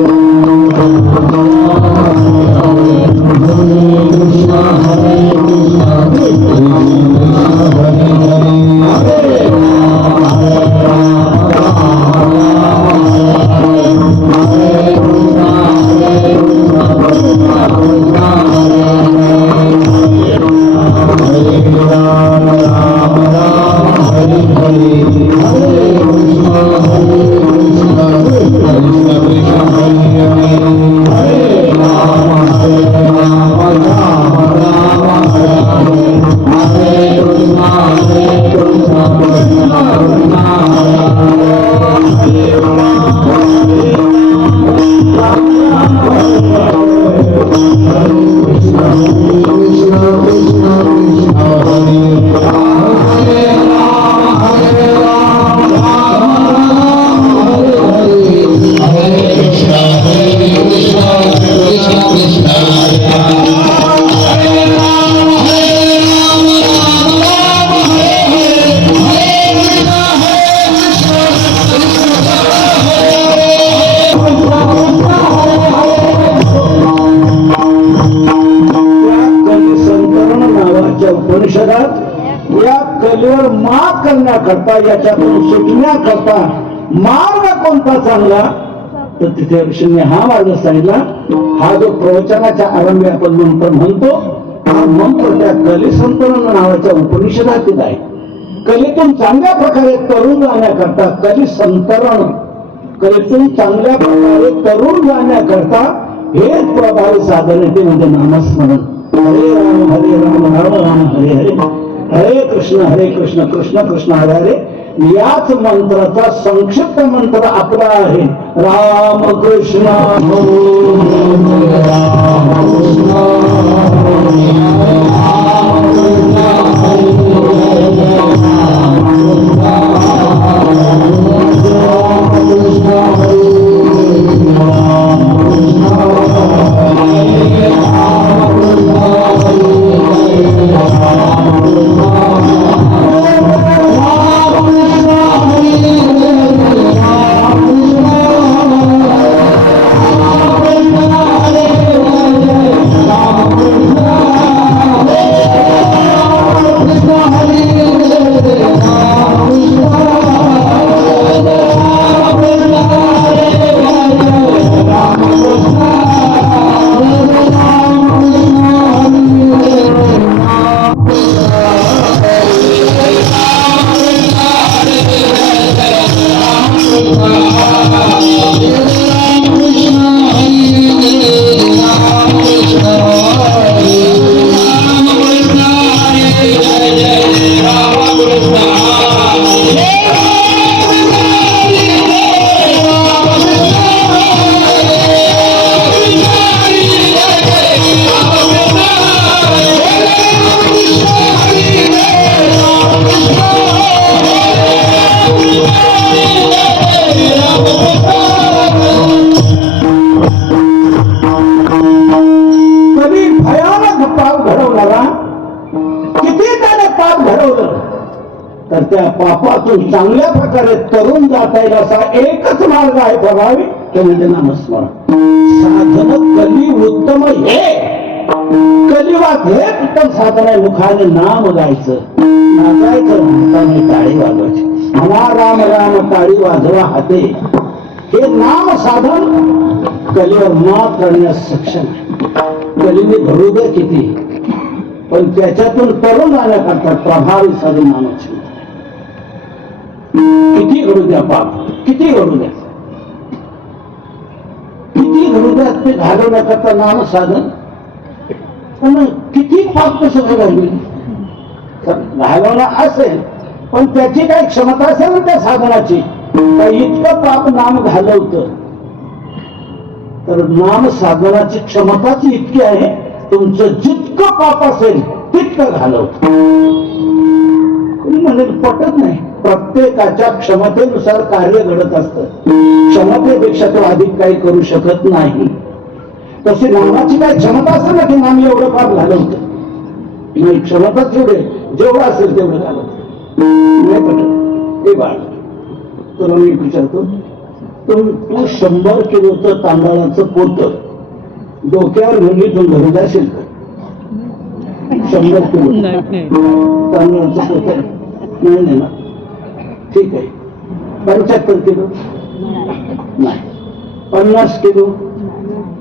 उपनिषदात या कलेवर मात करण्याकरता, याच्यातून सुटण्याकरता मार्ग कोणता चांगला तर तिथे ऋषींनी हा मार्ग सांगितला. हा जो प्रवचनाच्या आरंभी आपण मंत्र म्हणतो हा मंत्र त्या कलिसंतरण नावाच्या उपनिषदात आहे. कलेतून चांगल्या प्रकारे तरुण जाण्याकरता कलिसंतरण, कलेतून चांगल्या प्रकारे तरुण जाण्याकरता हेच प्रभावी साधन आहे ते म्हणजे नामस्मरण. हरे राम राम राम हरे हरे, हरे कृष्ण कृष्ण कृष्ण हरे हरे. याच मंत्राचा संक्षिप्त मंत्र आपला आहे राम कृष्ण तर त्या पापातून चांगल्या प्रकारे तरुण जाता येईल असा एकच मार्ग आहे प्रभावी तो म्हणजे नामस्मरण. साधन कली उत्तम हे, कलिवात हे उत्तम साधन आहे. मुखाने नाम गायचं, नाचायचं, हाताने टाळी वाजवायची, म्हणा राम राम टाळी वाजवा हाते. हे नाम साधन कलीवर मात करण्यास सक्षम आहे. कलीने घडू दे किती पण त्याच्यातून तरुण जाण्याकरता प्रभावी साधन नामाची. किती घडू द्या पाप, किती घडू द्या किती हृदयात ते घालवण्याकरता नाम साधन, पण किती पाप कसं घालवली घालवणं असेल, पण त्याची काही क्षमता असेल ना त्या साधनाची, इतकं पाप नाम घालवतं. तर नाम साधनाची क्षमताच इतकी आहे, तुमचं जितकं पाप असेल तितकं घालवत. कोणी म्हणेल पटत नाही. प्रत्येकाच्या क्षमतेनुसार कार्य घडत असतं. क्षमतेपेक्षा तो अधिक काही करू शकत नाही. तशी नामाची काही क्षमता असेल ना की नाम एवढं पाप घालवत नाही. क्षमता जेवढं असेल तेवढं घालवत नाही. पटत. हे बाळ, तुला मी विचारतो, तू 100 किलोचं तांदळाचं पोत डोक्यावर घेऊन तू घरी जाशील का? 100 किलो तांदळाचं पोत नाही नेणार. ठीक आहे. 75 किलो नाही. 50 किलो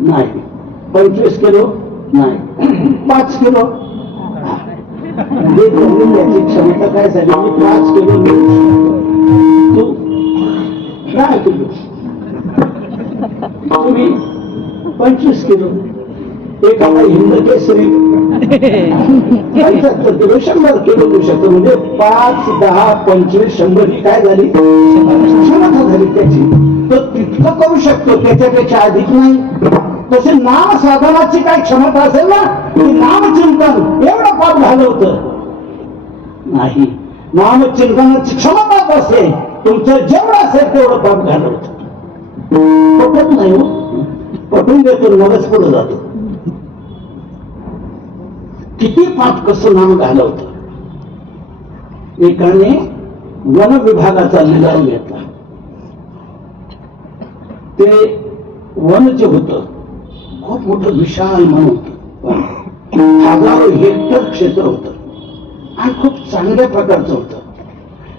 नाही. 25 किलो नाही. 5 किलो म्हणजे याची क्षमता काय झाली? 5 किलो तू 10 किलो, तुम्ही 25 किलो. एखादा हिंद केसरी 75 किलो 100 किलो देऊ शकतो. म्हणजे 5, 10, 25, 100 ही काय झाली? क्षमता झाली त्याची. तो तितकं करू शकतो, त्याच्यापेक्षा अधिक नाही. तसे नाम साधनाची काय क्षमता असेल ना की नामचिंतन एवढं पाप घालवतं नाही. नामचिंतनाची क्षमताच असेल, तुमचं जेवढं असेल तेवढं पाप घालवतं. पटत नाही हो. पटून देतो मगच पुढे जातो. किती पाप कसं नाम घालवतं. एकाने वन विभागाचा लिलाव घेतला. ते वन जे होतं खूप मोठं विशाल मन होतं. 1000 हेक्टर क्षेत्र होतं आणि खूप चांगल्या प्रकारचं होतं.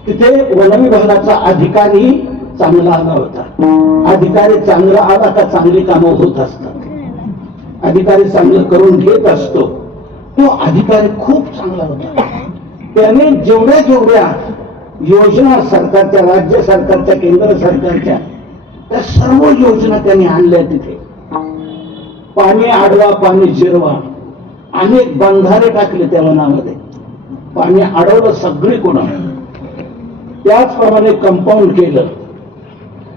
तिथे वन विभागाचा अधिकारी चांगला आला होता. अधिकारी चांगला आला का चांगली कामं होत असतात. अधिकारी चांगलं करून घेत असतो. तो अधिकारी खूप चांगला होता. त्याने जेवढ्या योजना सरकारच्या, राज्य सरकारच्या, केंद्र सरकारच्या, त्या सर्व योजना त्यांनी आणल्या. तिथे पाणी आडवा, पाणी जिरवा, अनेक बंधारे टाकले त्या वनामध्ये. पाणी अडवलं सगळीकडून. त्याचप्रमाणे कंपाऊंड केलं.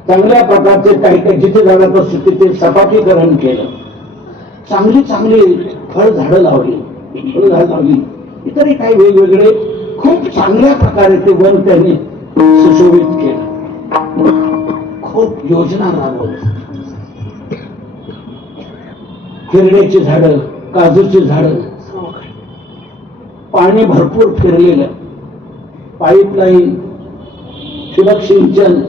चांगल्या प्रकारचे काही जिथे झाडात असतो तिथे सपाटीकरण केलं. चांगली चांगली फळझाडं लावली, इतरही काही वेगवेगळे खूप चांगल्या प्रकारे ते वन त्यांनी सुशोभित केलं. खूप योजना राबवल्या. हिरड्याची झाडं, काजूची झाडं, पाणी भरपूर फिरलेलं, पाईपलाईन, ठिबक सिंचन,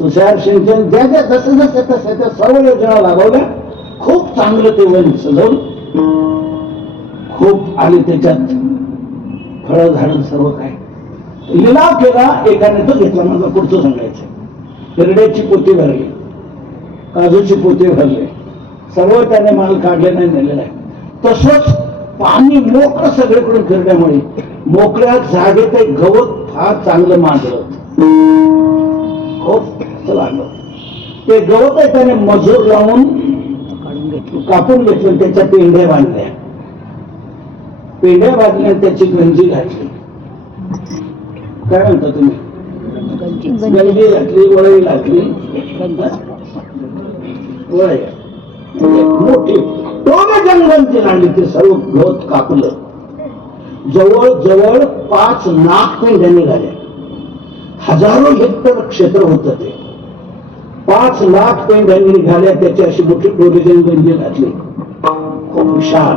तुषार सिंचन, ज्या ज्या जसं तसं त्या सर्व योजना राबवल्या. खूप चांगलं ते वन सजवलं. खूप आले त्याच्यात फळं झाडं सर्व काय. लिलाव केला. एकाने तो घेतला. मला पुढचं सांगायचं. हिरड्याची पोती भरली, काजूची पोती भरली, सर्व त्याने माल काढले नाही, नेलेला आहे. तसंच पाणी मोकळं सगळीकडून फिरण्यामुळे मोकळ्या जागेत एक गवत फार चांगलं मांडलं. खूप लागलं. ते गवत आहे त्याने मजूर लावून कापून घेतलं. त्याच्या पेंढ्या बांधल्या. पेंढ्या बांधल्या, त्याची गंजी घातली. काय म्हणता तुम्ही? गंजी घातली, वळई घातली. वळई मोठी टोले जंगलची आणली. ते सर्व गवत कापलं. जवळ 5 लाख पेंढ्या निघाल्या. हजारो हेक्टर क्षेत्र होतं ते. 5 लाख पेंढ्या निघाल्या. त्याची अशी मोठी टोलेजन गंजी घातली. खूप विशाल.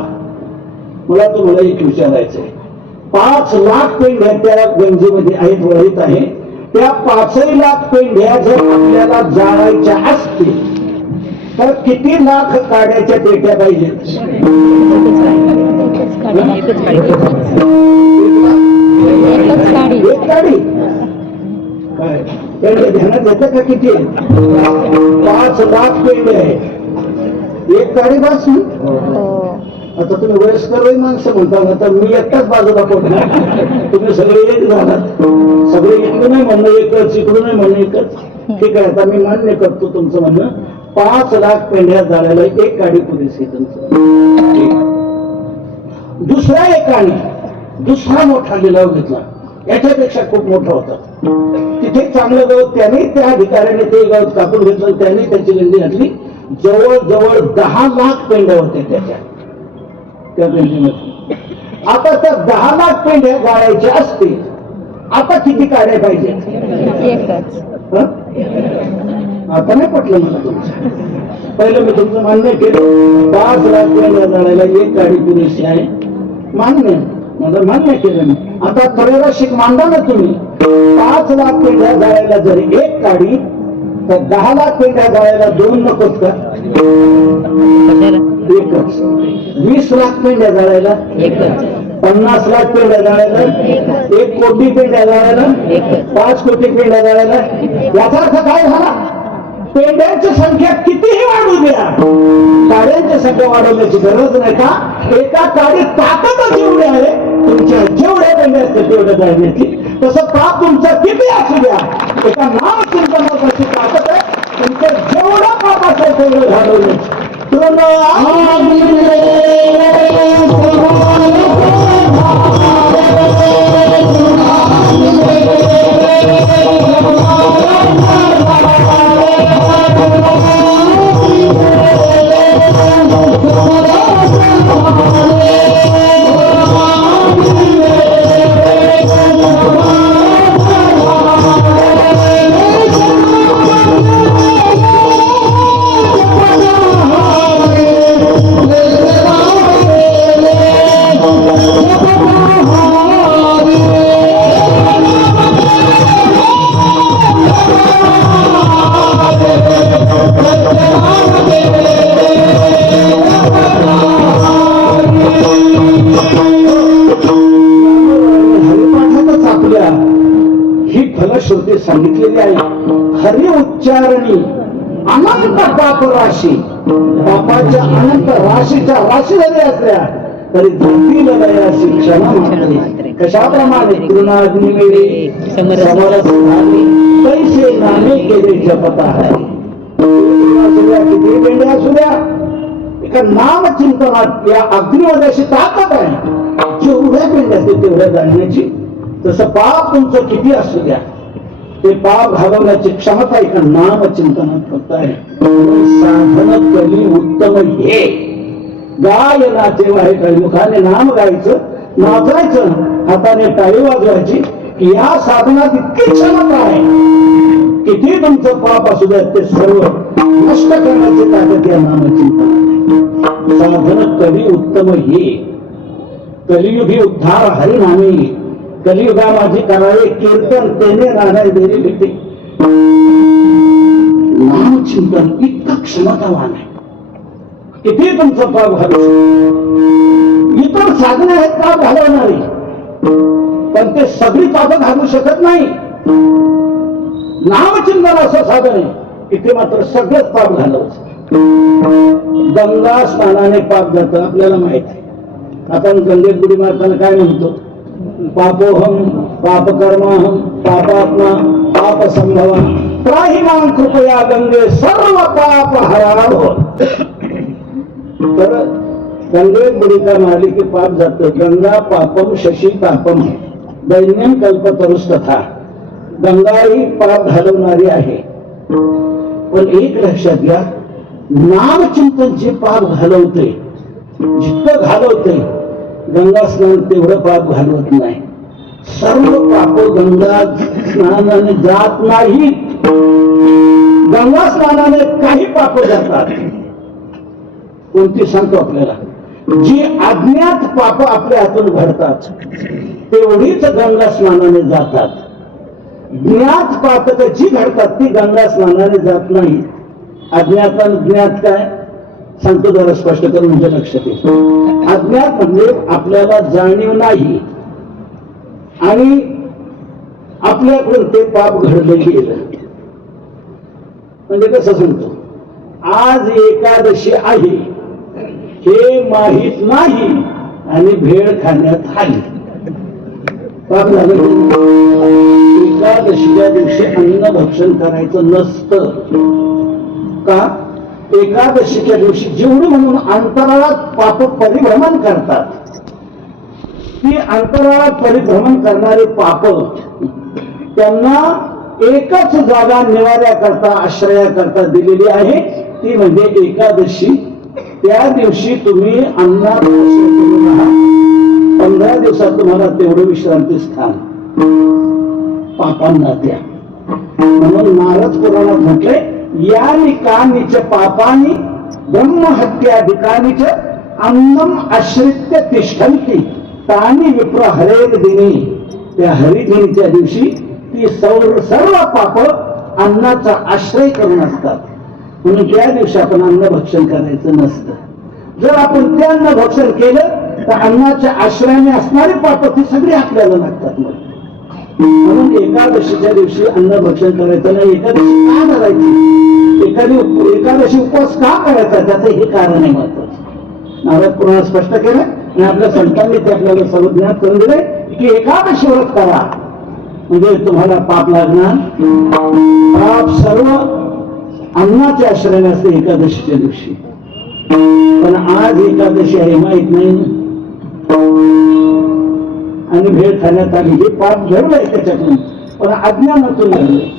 मला तुम्हाला एक विचारायचंय. 5 लाख पेंढ्या त्या गंजीमध्ये आहेत, वळीत आहे. त्या 5 लाख पेंढ्या जर आपल्याला जाळायच्या असतील तर किती लाख काड्याच्या पेट्या पाहिजेत? एक काडी. काय पेंढ्या ध्यानात येतं का? किती आहे? 5 लाख पेंढ्या आहेत. एक काडी बस. आता तुम्ही वयस्कर माणसं म्हणता ना, तर मी एकटाच बाजूला पडणार. तुम्ही सगळे एक झालात. सगळे इकडून नाही म्हणणं एकच, इकडून नाही म्हणणं एकच. ठीक आहे, आता मी मान्य करतो तुमचं म्हणणं. 5 लाख पेंढ्या जाळायला एक गाडी पुरेशी तुमचं. दुसऱ्या एकाने दुसरा मोठा लिलाव घेतला, याच्यापेक्षा खूप मोठा होता. तिथे चांगलं गवत त्याने त्या अधिकाऱ्याने ते गवत कापून घेतलं, त्याने त्याची गंडी घातली. जवळजवळ 10 लाख पेंढ्या होत्या त्या गंडीमध्ये. आता त्या 10 लाख पेंढ्या गाळायच्या असतील, आता किती काड्या पाहिजे? आता नाही पटलं मला तुमचं. पहिलं मी तुमचं मान्य केलं, 5 लाख पेंढ्या जाळायला एक गाडी पुरेशी आहे, मान्य, माझं मान्य केलं मी. आता तळेला शिक मांडा ना तुम्ही. 5 लाख पेंढ्या जाळायला जर एक गाडी, तर 10 लाख पेंढ्या जाळायला 2 नकोत का? एकच. 20 लाख पेंढ्या जाळायला एकच. 50 लाख पेंढ्या जाळायला 1 कोटी पेंढ्या जाळायला 5 कोटी पेंढ्या जाळायला. याचा अर्थ काय झाला? पेंढ्यांची संख्या कितीही वाढू द्या, काड्यांची संख्या वाढवण्याची गरज नाही. का? एका काडीत ताकदच एवढी आहे, तुमच्या जेवढ्या पेंढ्या असतात तेवढ्या जाळण्याची. तसं पाप तुमचं किती असू द्या, एका नामचिंतनाची ताकद आहे. तुमच्या जेवढा पाप असेल तेवढं घालवण्याची. फलश्रुती सांगितलेली आहे. हरी उच्चारणी अनंत पाप राशी, पापाच्या अनंत राशीच्या राशी जरी असल्या तरी धरतील दया शिक्षण मात्रे. कशाप्रमाणे? तृणाग्निवेळी समरस झाली पैसे नामे केले जपता आहे. किती पेंढ्या असू द्या, एका नामचिंतनात या अग्निमध्ये अशी ताकद आहे. जेवढ्या पेंढ्या असते तेवढ्या जाणण्याची. तसं पाप तुमचं किती असू द्या, ते पाप घालवण्याची क्षमता एका नामचिंतनात फक्त आहे. साधन कली उत्तम हे गायनाचे वाहे काही मुखाने नाम गायचं, नाचायचं, हाताने टाळी वाजवायची. या साधनात इतकी क्षमता आहे, किती तुमचं पाप असू द्या ते सर्व नष्ट करण्याची ताकद या नामचिंतनात. साधन कली उत्तम हे. कलियुगी उद्धार हरिनामी. कलियुगा माझी करावे कीर्तन तेने राहणार देरी भेटे. नामचिंतन इतकं क्षमतावान आहे, किती तुमचं पाप घालू. इतर साधने आहेत पाप घालवणारी, पण ते सगळी पाप घालू शकत नाही. नामचिंतन असं साधन आहे की ते मात्र सगळंच पाप घालवत. गंगा स्नानाने पाप जातं आपल्याला माहित आहे. आपण गंगेत बुडी मारताना काय म्हणतो? पापोहम पापकर्माहम पापात्मा पाप संभवा त्राहिमां कृपया गंगे सर्व पाप हराव. तर गंगेत बुडी का मारली की पाप जातं. गंगा पापम शशी पापम दैन्यम कल्पतरुस्तथा. गंगा ही पाप घालवणारी आहे, पण एक लक्षात घ्या, नामचिंतन जे पाप घालवते, जितकं घालवते गंगा स्नान तेवढं पाप घालवत नाही. सर्व पाप गंगा स्नानाने जात नाही. गंगा स्नानाने काही पाप जातात. कोणती सांगतो आपल्याला? जी अज्ञात पाप आपल्या हातून घडतात तेवढीच गंगा स्नानाने जातात. ज्ञात पाप जी घडतात ती गंगा स्नानाने जात नाही. अज्ञात आणि ज्ञात काय सांगतो जरा स्पष्ट करून म्हणजे लक्षात येईल. अज्ञात म्हणजे आपल्याला जाणीव नाही आणि आपल्याकडून ते पाप घडलं गेलं. म्हणजे कसं सांगतो? आज एकादशी आहे हे माहित नाही आणि भेळ खाण्यात आली, पाप झालं. एकादशीच्या दिवशी अन्न भक्षण करायचं नसतं. का? एकादशीच्या दिवशी जेवढी म्हणून अंतराळात पाप परिभ्रमण करतात, ती अंतराळात परिभ्रमण करणारे पाप त्यांना एकच जागा निवाऱ्याकरता आश्रयाकरता दिलेली आहे, ती म्हणजे एकादशी. त्या दिवशी तुम्ही अन्नात करून राहा. 15 दिवसात तुम्हाला तेवढं विश्रांती स्थान पापांना द्या. म्हणून नारद पुराणात म्हटले, या निकानीच पापानी ब्रह्महत्याधिकानीच अन्नम आश्रित्य तिष्ठन्ति तानी विप्र हरेक दिनी. त्या हरिदिनीच्या दिवशी ती सर्व पाप अन्नाचा आश्रय करून असतात. म्हणून त्या दिवशी आपण अन्न भक्षण करायचं नसतं. जर आपण ते अन्न भक्षण केलं तर अन्नाच्या आश्रयाने असणारी पाप ती सगळी आपल्याला लागतात. म्हणून एकादशीच्या दिवशी अन्न भक्षण करायचं नाही. एकादशी का करायची, एकादशी उपवास का करायचा, त्याचं हे कारण आहे महत्वाचं. नारद पुराणात स्पष्ट केलं आणि आपल्या संतांनी ते आपल्याला संज्ञात करून दिले की एकादशी व्रत करा म्हणजे तुम्हाला पाप लागणार. पाप सर्व अन्नाच्या आश्रयाने असते एकादशीच्या दिवशी. पण आज एकादशी आहे माहित नाही आणि भेळ खाण्यात आली. हे पाप घडलंय त्याच्यातून, पण अज्ञानातून घडलंय.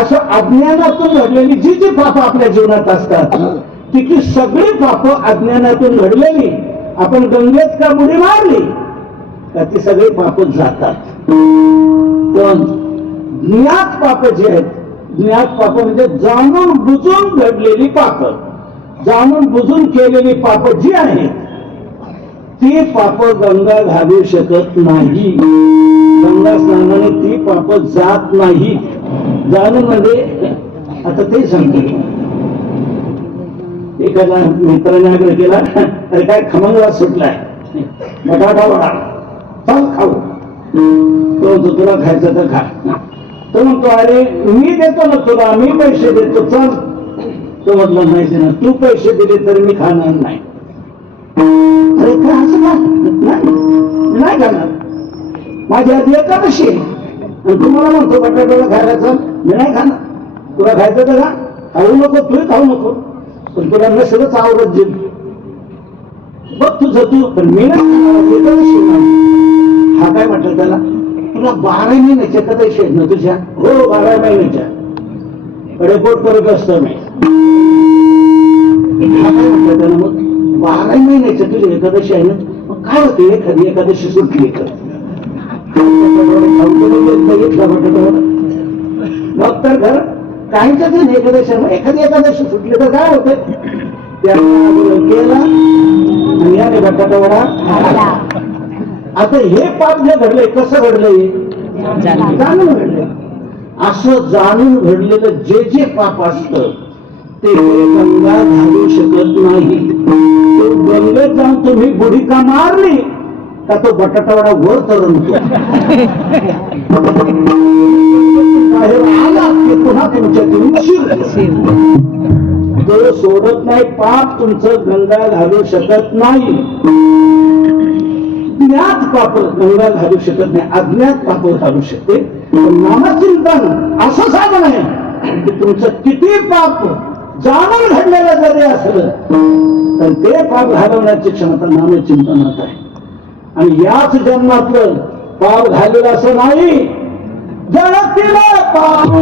असं अज्ञानातून घडलेली जी जी पाप आपल्या जीवनात असतात ती सगळी पाप अज्ञानातून घडलेली आपण गंगेत का बुडी मारली का ती सगळी पाप जातात. पण ज्ञात पाप जे आहेत, ज्ञात पाप म्हणजे जाणून बुजून घडलेली पाप, जाणून बुजून केलेली पाप जी आहेत ती पाप गंगा घालू शकत नाही. गंगा स्नानाने ती पाप जात नाही. जाणून म्हणजे आता ते सांगतो. एखादा मित्राने आग्रह केला, अरे काय खमंग सुटलाय, बटाटा वडा चल खाऊ. तो म्हणतो तुला खायचं तर खा. तो म्हणतो अरे मी देतो ना तुला, मी पैसे देतो चल. तो म्हटलं नाही देणार, तू पैसे दिले तर मी खाणार नाही. अरे काय असं नाही खाणार, माझी आधी एकादशी आणि तुम्हाला म्हणतो बटाट्याला खायला चल, मी नाही खाणार. तुला खायचं तर खाऊ नको, तूही खाऊ नको, पण तुला नसेलच आवडत जे बघ तुझं तू, पण मी नाही एकादशी. हा काय म्हटलं त्याला, तुला 12 महिन्याच्या एकादशी आहेत ना तुझ्या? हो 12 महिन्याच्या कडेपोट करत असतो मी. हा काय म्हटलं त्याला, मग 12 महिन्याच्या तुझी एकादशी आहे ना, मग काय होते एखादी एकादशी सुटली तर मग तर घर काहीच नाही एकादशी. मग एखादी एकादशी सुटली तर काय होते, केला आणि याने बटाटा वडा. आता हे पाप जे घडलंय कसं घडलंय, जाणून घडलंय. असं जाणून घडलेलं जे जे पाप असतं ते गंगा घालू शकत नाही. तो गंगेत जाऊन तुम्ही बुडी का मारली का तो बटाटा वडा वर तरंगतो. बाहेर आला की पुन्हा तुमच्या तो सोडत नाही. पाप तुमचं गंगा घालू शकत नाही. ज्ञात पाप गंगा घालू शकत नाही, अज्ञात पाप घालू शकते. नामचिंतन असं साधन आहे की तुमचं किती पाप जाणून घडलेलं जरी असलं तर ते पाप घालवण्याची क्षमता नामचिंतनात आहे. आणि याच जन्मातलं पाप घालेलं असं नाही. जळतील पाप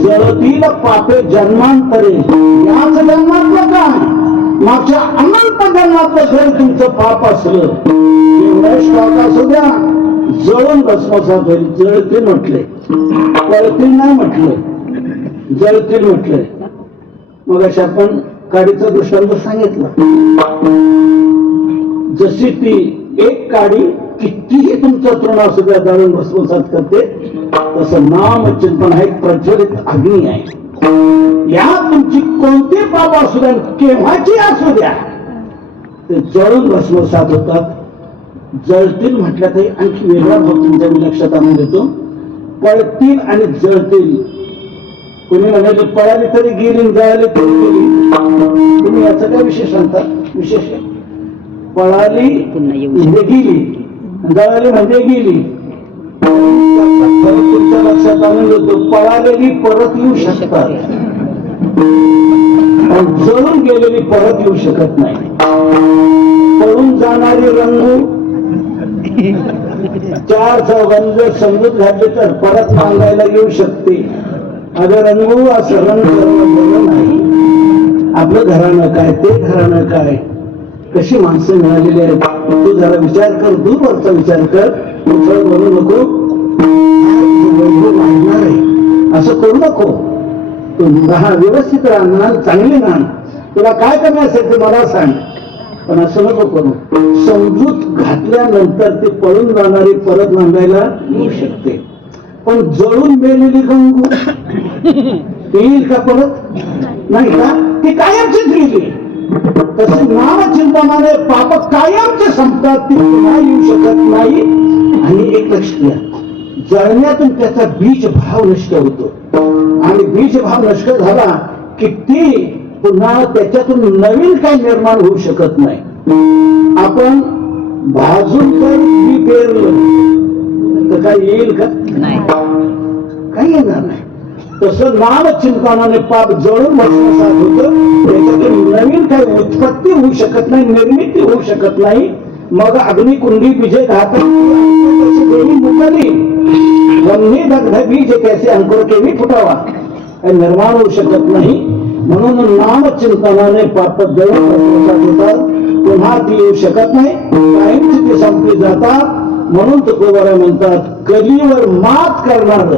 जळतील पापे जन्मांतरे. याच जन्मातलं काय, मागच्या अनंत जन्मातलं जर तुमचं पाप असलं एवढं स्टॉक असू द्या, जळून भस्मसात होईल. जळतील म्हटले, पळतील नाही म्हटलं, जळतील म्हटलंय. मग अशा आपण काडीचा दृष्टांत सांगितला. जशी ती एक काडी कितीही तुमचा तृण असू द्या जाळून भस्मसात करते, तसं नामचिंतन हा एक प्रज्वलित अग्नी आहे. या तुमची कोणती पाप असू द्या, केव्हाची असू द्या, ते जळून भस्मसात होतात. जळतील म्हटलं तरी आणखी वेगळा भाव तुमच्या लक्षात आणून देतो. पळतील आणि जळतील. कोणी म्हणाले पळाली तरी गेली, जळाली तरी गेली. तुम्ही याचं काय विशेष सांगता? विशेष पळाली म्हणजे गेली, जळाली म्हणजे गेली. फरक तुमच्या लक्षात आणून देतो. पळालेली परत येऊ शकतात, जळून गेलेली परत येऊ शकत नाही. पळून जाणारी रंगू चार चौघांनी जर समजूत घातली तर परत मागायला येऊ शकते. अगं रंगू असं रंग नाही. आपलं घराणं काय, ते घराणं काय, कशी माणसं मिळालेली आहेत. तू जरा विचार कर, दूरवरचा विचार कर. बोलू नको, मागणार आहे असं करू नको. तू राहा, व्यवस्थित राहणार, चांगली राहणार. तुला काय कमी असेल ते मला सांग, पण असं नको करू. समजूत घातल्यानंतर ते पळून जाणारी परत मागायला येऊ शकते. पण जळून मेलेली गंगू येईल का परत? नाही का? ती कायमचीच गेली. तसे नामचिंतनाने पाप कायमचे संपतात, ती पुन्हा येऊ शकत नाही. आणि एक लक्ष द्या, जळण्यातून त्याचा बीज भाव नष्ट होतो. आणि बीज भाव नष्ट झाला की ती पुन्हा त्याच्यातून नवीन काही निर्माण होऊ शकत नाही. आपण भाजून तर बी पेरलं तर काय येईल का? नाही, काही येणार नाही. तसं नामचिंतनाने पाप जळून भस्मसात होतं. त्याच्यातून नवीन काही उत्पत्ती होऊ शकत नाही, निर्मिती होऊ शकत नाही. मग अग्निकुंडी बीजे घातक देवी मुकली, वन्ही दग्ध बीज कैसे अंकुर केवी फुटावा, निर्माण होऊ शकत नाही. म्हणून नामचिंतनाने पाप जळून भस्मसात होतात, पुन्हा ती येऊ शकत नाही, कायमची ते संपली जातात. म्हणून तुकोबारा म्हणतात, कलीवर मात करणार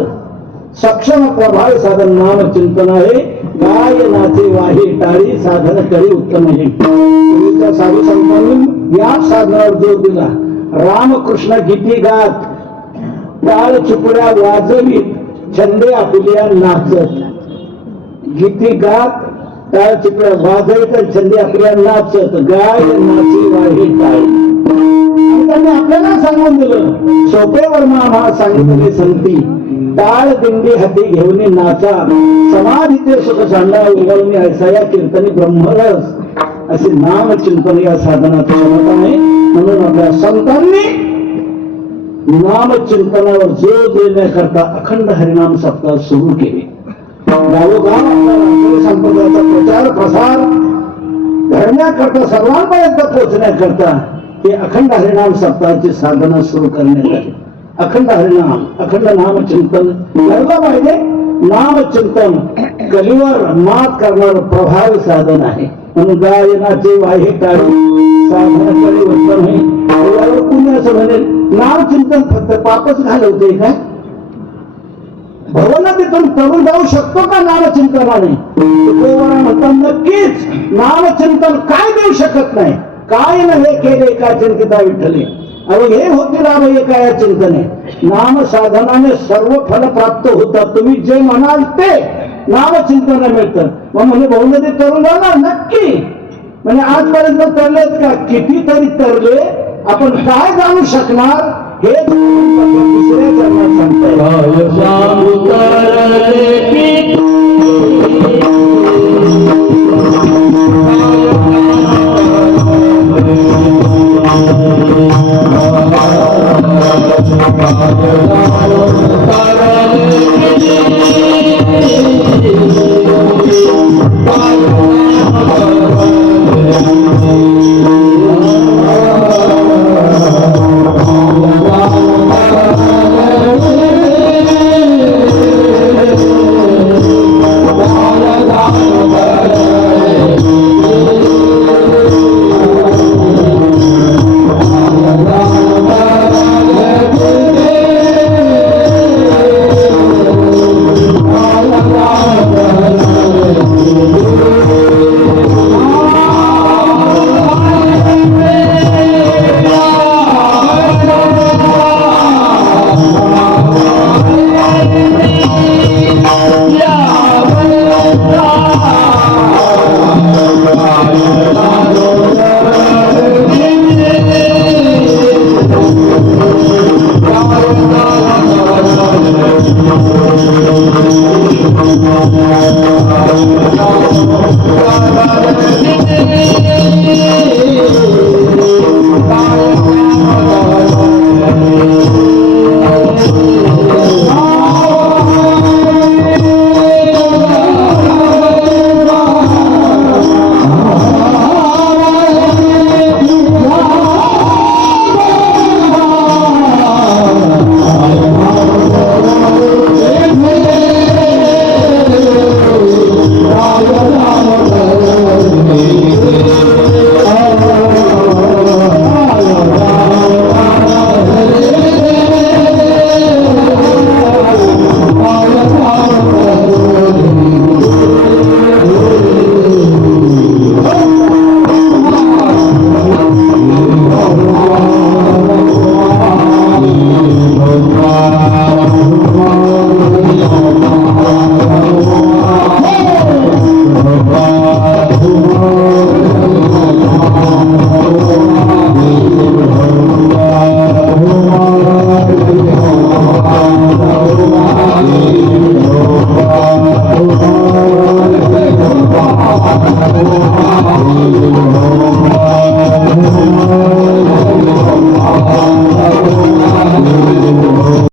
सक्षम प्रभावी साधन नामचिंतन आहे. गायनाचे वाही टाळी साधन करी उत्तम आहे. पूर्वीच्या साधू संतांनी या साधनावर जोर दिला. रामकृष्ण गीती गात, टाळ चिपड्या वाजवीत, छंदे आपल्या नाचत. गीती गात, टाळ चिपड्या वाजवीत, छंदे आपल्या नाचत. गाय नाची वाही टाळी. त्यांनी आपल्याला सांगून दिलं, सोपे वर्मा सांगितले संती, टाळ दिंडी हाती घेऊन नाचा, समाधीचे सुख सांडा उगवणे ऐसाया कीर्तनी ब्रह्मरस. असे नामचिंतन या साधनाचं क्षमता आहे. म्हणून आपल्या संतांनी नामचिंतनावर जोर देण्याकरता अखंड हरिनाम सप्ताह सुरू केले. गावोगाव आपल्या संप्रदायाचा प्रचार प्रसार करण्याकरता, सर्वांपर्यंत पोहोचण्याकरता हे अखंड हरिनाम सप्ताहाची साधना सुरू करण्यात आली. अखंड हरिनाम, अखंड नामचिंतन करायला पाहिजे. नामचिंतन कलीवर मात करणार प्रभावी साधन आहे. म्हणून गायनाचे वाहे टाळी साधनाकडे उत्तम आहे. यावर कुणी असं म्हणेल नामचिंतन फक्त पापच घालवते काय? भवनातीतून तरुण जाऊ शकतो का नामचिंतनाने? म्हणतात नक्कीच. नामचिंतन काय देऊ शकत नाही. काय नव्हे केले का चिंतिता विठ्ठले, अरे हे होते राम एका या चिंतने. नाम साधनाने सर्व फल प्राप्त होतात. तुम्ही जे म्हणाल ते नामचिंतन मिळतं. मग म्हणजे बहुनदी तरुण जाणार नक्की. म्हणजे आजपर्यंत तरलेत का? कितीतरी तरले. आपण काय जाणू शकणार हे दुसऱ्या चरणात Oh